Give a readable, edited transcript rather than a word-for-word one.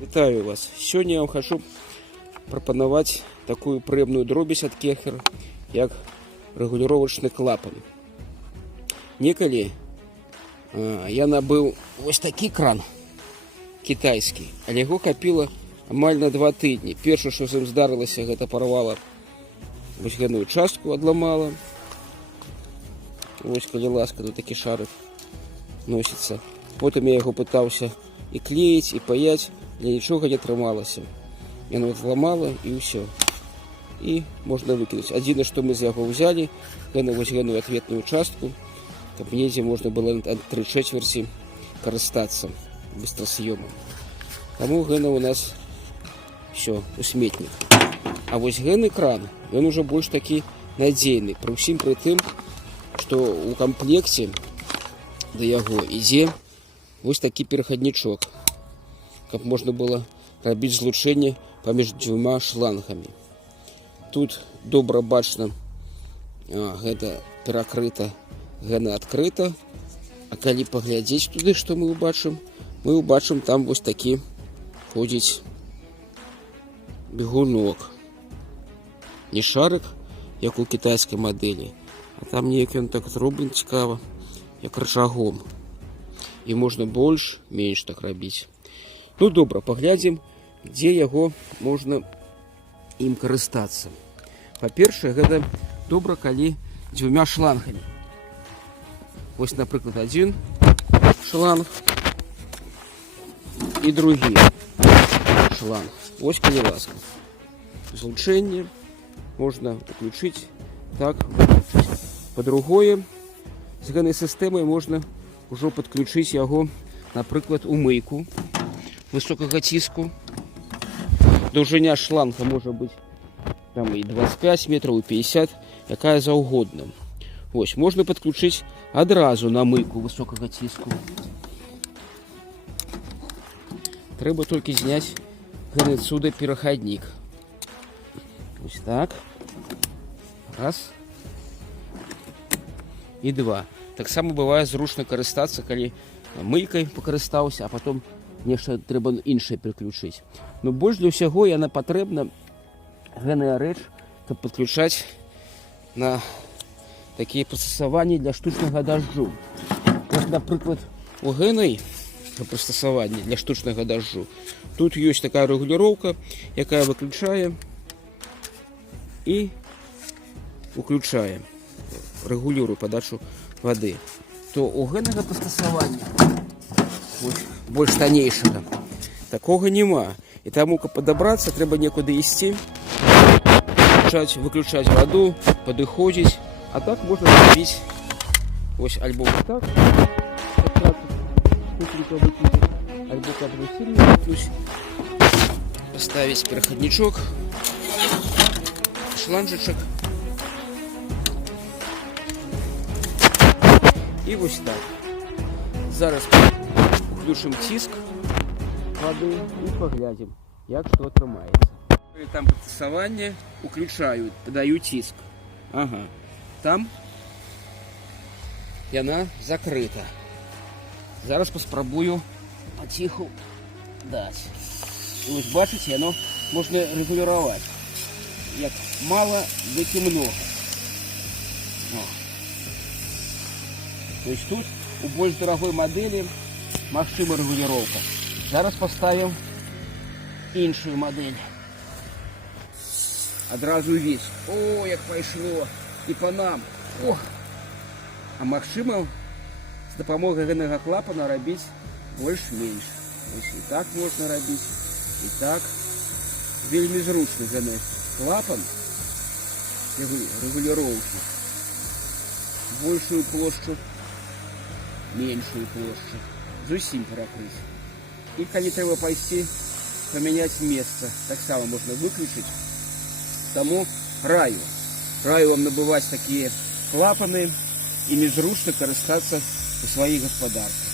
Вітаю вас! Сёння я вам хочу прапанаваць такую прэмную дробязь ад Кехер, як рэгуліровачны клапан. Некалі я набыў вось такі кран кітайскі, але яго капіла амаль на 2 тыдні. Першае, што з ім здарылася, гэта парвала вось гэтую частку, адламала. Вось, калі ласка, тут такі шарык носіцца. Потым я яго пытаўся і клеіць, і паяць, але нічога не атрымалася. Яно зламала і ўсё. І можна выкінуць. Адзінае, што мы з яго ўзялі, вось гэтую адветную частку, каб недзе можна было на 3/4 карыстацца быстрасъёмам. Таму гэна у нас все у сметнік. А вось гэны кран, ён ужо больш такі надзейны. Пры ўсім пры тым, што ў камплекце да яго ідзе вось такі перахаднічок, каб можна было рабіць злучэнне паміж 2 шлангамі. Тут добра бачна, гэта перакрыта, гэна адкрыта. А калі паглядзець туды, што мы ўбачым, там вось такі ходзіць бегунок. Не шарык, як у кітайскай мадэлі, а там неяк ён так зроблены цікава, як рычагом. І можна больш, менш так рабіць. Ну добра, паглядзім, дзе яго можна ім карыстацца. Па-першае, гэта добра, калі 2 шлангамі. Вось, напрыклад, адзін шланг і другі шланг. Вось, калі ласка. Злучэнне можна уключыць, так, выключыць. Па-другое, з гэтай сістэмай можна ўжо падключыць яго, напрыклад, у мыйку высокага ціску. Даўжыня шланга можа быць там і 25 метраў, і 50, якая заўгодна. Вось, можна падключыць адразу на мыйку высокага ціску. Трэба толькі зняць гэты цуды перахаднік. Вось так. Раз. І 2. Таксама бывае зручна карыстацца, калі мыйкай пакарыстаўся, а потом нешта трэба іншае прыключыць. Но больш для ўсяго яна патрэбна, гэная рэч, каб падключаць на такія прыстасаванні для штучнага дажджу. Вось, напрыклад, у гэтай прыстасаванні для штучнага дажджу тут ёсць такая рэгуліроўка, якая выключае і уключае, рэгулюе падачу вады. То у гэтага прыстасавання больш таннейшага такога няма. І таму, каб падабрацца, трэба некуды ісці, выключаць ваду, падыходзіць. А так можна зрабіць вось альбо так, альбо каб не сильно выключить, поставіць перахаднічок, шланжычак. І вось так. Зараз включым ціск вады і паглядзім, як што атрымаецца. Там прыстасаванне уключаю, падаю ціск. Ага. Там яна закрыта. Зараз паспрабую паціху даць. І вось бачыце, яно можна рэгуліраваць. Як мала, дык і многа. То есть тут у больш дарагой мадэлі магчыма рэгуліроўка. Зараз паставім іншую мадэль. Адразу увесь. О, як пайшло! І па нам. О! А магчыма, з дапамогай гэтага клапана рабіць больш-менш. Вось і так можна рабіць, і так. Вельмі зручны гэты клапан рэгуліроўкі. Большую плошчу, меншую плошчу. Зусім перакрыць. І калі трэба пайсці памяняць месца, таксама можна выключыць. Таму раю вам набываць такія клапаны і незручна карыстацца у сваёй гаспадарцы.